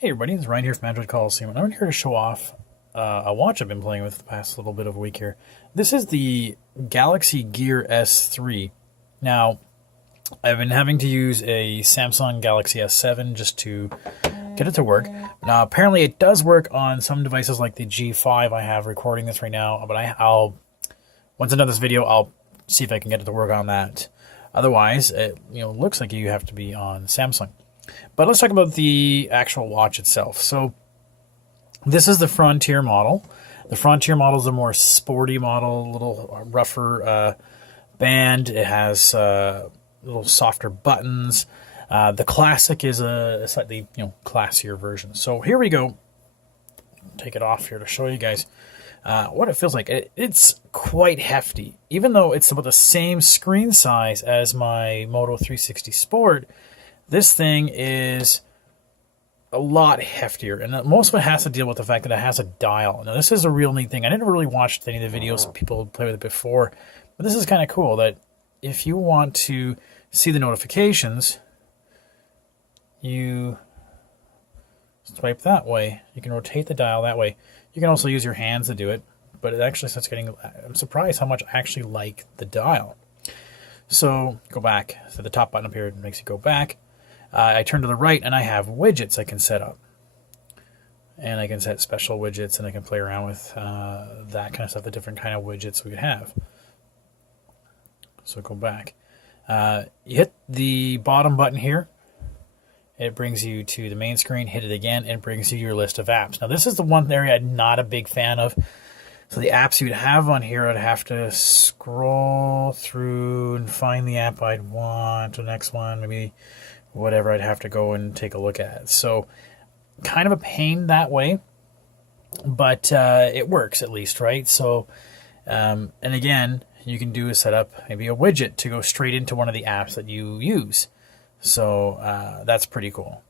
Hey everybody, it's Ryan here from Android Coliseum, and I'm here to show off a watch I've been playing with the past little bit of a week here. This is the Galaxy Gear S3. Now, I've been having to use a Samsung Galaxy S7 just to get it to work. Now, apparently it does work on some devices like the G5 I have recording this right now, but I'll once I'm done this video, I'll see if I can get it to work on that. Otherwise, it looks like you have to be on Samsung. But let's talk about the actual watch itself. So this is the Frontier model. The Frontier model is a more sporty model, a little rougher band. It has little softer buttons. The Classic is a slightly classier version. So here we go. Take it off here to show you guys what it feels like. It's quite hefty. Even though it's about the same screen size as my Moto 360 Sport, this thing is a lot heftier, and most of it has to deal with the fact that it has a dial. Now, this is a real neat thing. I didn't really watch any of the videos people play with it before, but this is kind of cool that if you want to see the notifications, you swipe that way. You can rotate the dial that way. You can also use your hands to do it, but it actually starts getting... I'm surprised how much I actually like the dial. So, go back. So the top button up here makes you go back. I turn to the right, and I have widgets I can set up. And I can set special widgets, and I can play around with that kind of stuff, the different kind of widgets we could have. So go back. You hit the bottom button here. It brings you to the main screen. Hit it again, and it brings you your list of apps. Now, this is the one area I'm not a big fan of. So the apps you'd have on here, I'd have to scroll through and find the app I'd want, the next one, maybe whatever I'd have to go and take a look at. So kind of a pain that way, but it works at least, right? So, and again, you can do is set up maybe a widget to go straight into one of the apps that you use. So that's pretty cool.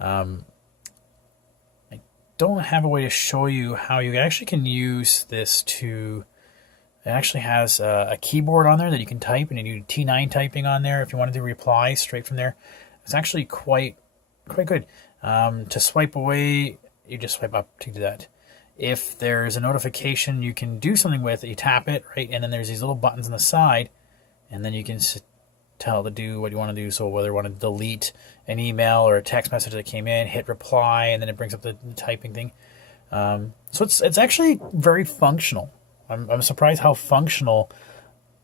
I don't have a way to show you how you actually can use this to... It actually has a keyboard on there that you can type, and you do T9 typing on there if you want to do reply straight from there. It's actually quite good. To swipe away, you just swipe up to do that. If there's a notification you can do something with, you tap it, right? And then there's these little buttons on the side, and then you can tell to do what you want to do. So whether you want to delete an email or a text message that came in, hit reply, and then it brings up the typing thing. So it's actually very functional. I'm surprised how functional.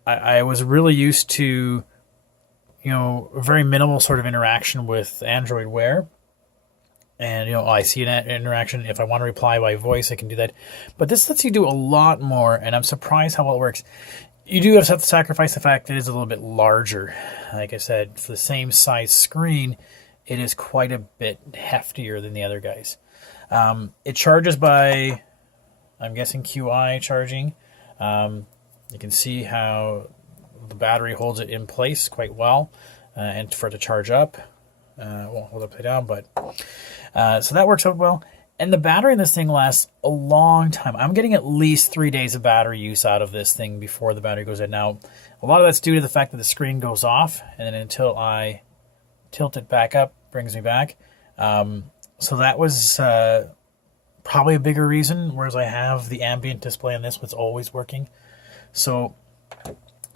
I was really used to, very minimal sort of interaction with Android Wear. And, I see an interaction. If I want to reply by voice, I can do that. But this lets you do a lot more, and I'm surprised how well it works. You do have to sacrifice the fact that it is a little bit larger. Like I said, for the same size screen, it is quite a bit heftier than the other guys. It charges by, I'm guessing, QI charging. You can see how the battery holds it in place quite well, and for it to charge up, won't hold upside down, but so that works out well. And the battery in this thing lasts a long time. I'm getting at least 3 days of battery use out of this thing before the battery goes dead. Now, a lot of that's due to the fact that the screen goes off, and then until I tilt it back up, brings me back. So that was probably a bigger reason, whereas I have the ambient display on this, was always working. So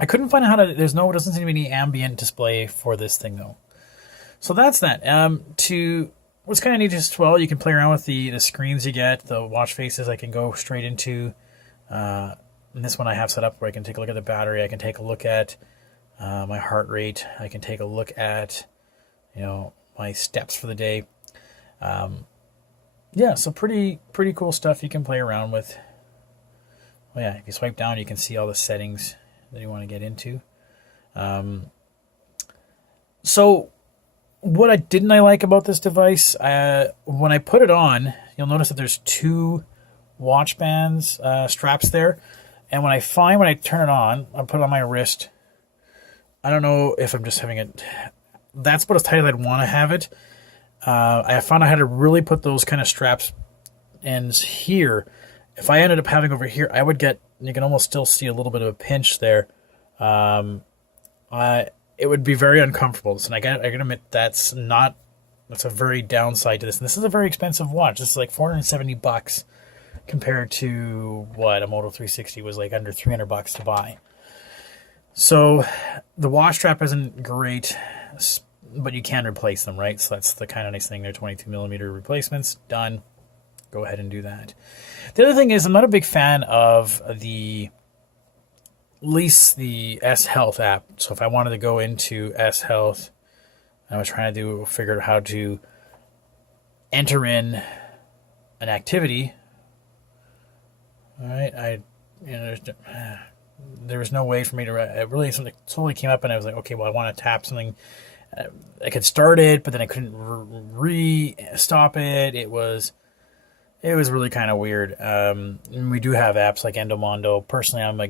I couldn't find out how to... doesn't seem to be any ambient display for this thing, though. So that's that. What's kind of neat as well, you can play around with the screens you get, the watch faces. I can go straight into... and this one I have set up where I can take a look at the battery. I can take a look at my heart rate. I can take a look at, my steps for the day. Yeah, so pretty cool stuff you can play around with. Oh yeah, if you swipe down, you can see all the settings that you want to get into. So what didn't I like about this device? When I put it on, you'll notice that there's two watch bands straps there. And when I turn it on, I put it on my wrist. I don't know if I'm just having it... That's about as tight as I'd want to have it. I found I had to really put those kind of straps ends here. If I ended up having over here, I would get... You can almost still see a little bit of a pinch there. It would be very uncomfortable. So I can admit that's not That's a very downside to this. And this is a very expensive watch. This is like $470 compared to what a Moto 360 was like under $300 to buy. So the watch strap isn't great, but you can replace them, right? So that's the kind of nice thing. They're 22 millimeter replacements. Done. Go ahead and do that. The other thing is I'm not a big fan of the S Health app. So if I wanted to go into S Health, I was trying to figure out how to enter in an activity. All right, there was no way for me to. It really something slowly came up, and I was like, okay, well, I want to tap something. I could start it, but then I couldn't stop it. It was really kind of weird. We do have apps like Endomondo. Personally, I'm a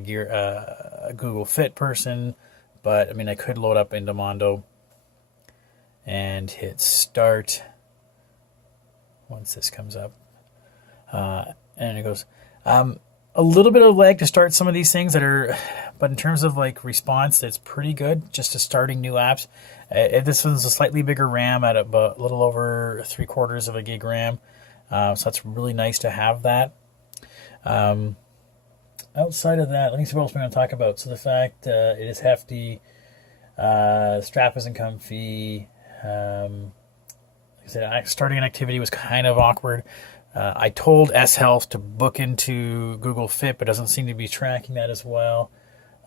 Google Fit person, but I mean, I could load up Endomondo and hit start once this comes up, and it goes. A little bit of lag to start some of these things but in terms of like response, it's pretty good just to starting new apps. This one's a slightly bigger RAM at about a little over 3/4 of a gig RAM. So that's really nice to have that. Outside of that, let me see what else we're going to talk about. So the fact it is hefty, strap isn't comfy. Like I said, starting an activity was kind of awkward. I told S Health to book into Google Fit, but doesn't seem to be tracking that as well.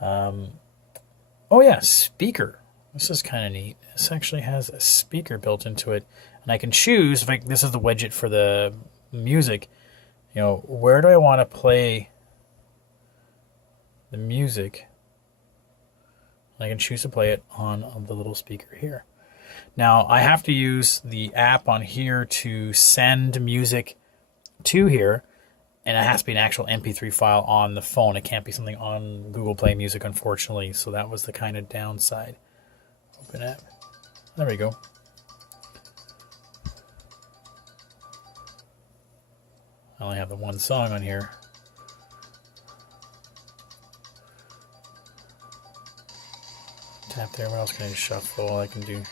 Oh yeah, speaker. This is kind of neat. This actually has a speaker built into it, and I can choose. This is the widget for the music. Where do I want to play the music? And I can choose to play it on the little speaker here. Now I have to use the app on here to send music to here, and it has to be an actual MP3 file on the phone. It can't be something on Google Play Music, unfortunately. So that was the kind of downside. Open app. There we go. I only have the one song on here. Tap there. What else can I shuffle? I can do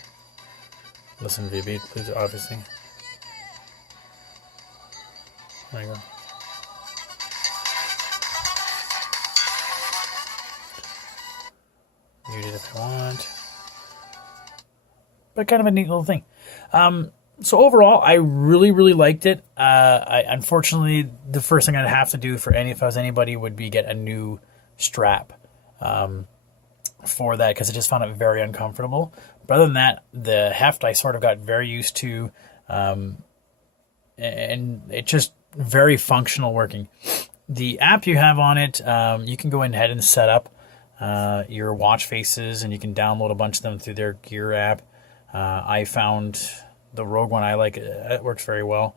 listen via beat, please, obviously. There you go. Mute it if I want. But kind of a neat little thing. So overall, I really, really liked it. Unfortunately, the first thing I'd have to do if I was anybody would be get a new strap for that, because I just found it very uncomfortable. But other than that, the heft I sort of got very used to, and it just very functional working. The app you have on it, you can go ahead and set up your watch faces, and you can download a bunch of them through their Gear app. I found the Rogue one I like. It works very well,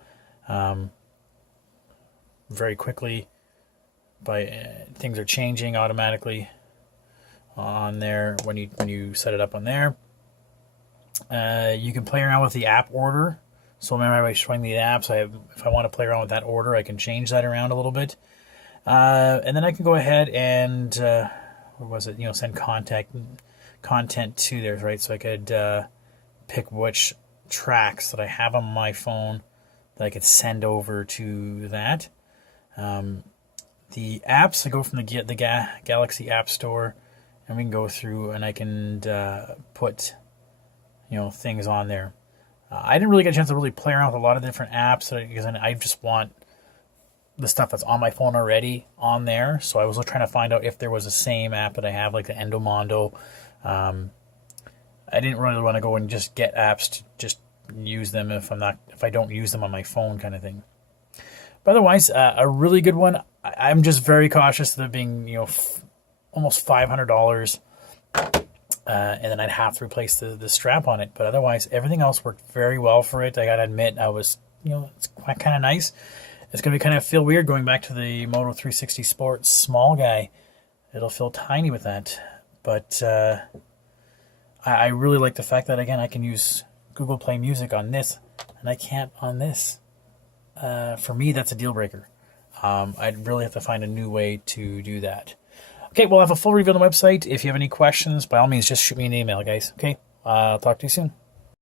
very quickly. Things are changing automatically on there when you set it up on there. You can play around with the app order. So remember, I was showing the apps. If I want to play around with that order, I can change that around a little bit, and then I can go ahead and send content to there, right? So I could pick which tracks that I have on my phone that I could send over to that. The apps, I go from the Galaxy App Store, and we can go through, and I can put things on there. I didn't really get a chance to really play around with a lot of different apps because I just want the stuff that's on my phone already on there. So I was trying to find out if there was the same app that I have, like the Endomondo. I didn't really want to go and just get apps to just use them if I don't use them on my phone, kind of thing. But otherwise, a really good one. I'm just very cautious of it being almost $500. And then I'd have to replace the strap on it. But otherwise, everything else worked very well for it. I got to admit, I was, it's kind of nice. It's going to be kind of feel weird going back to the Moto 360 Sports small guy. It'll feel tiny with that. But I really like the fact that, again, I can use Google Play Music on this, and I can't on this. For me, that's a deal breaker. I'd really have to find a new way to do that. Okay, we'll have a full review on the website. If you have any questions, by all means, just shoot me an email, guys. Okay, I'll talk to you soon.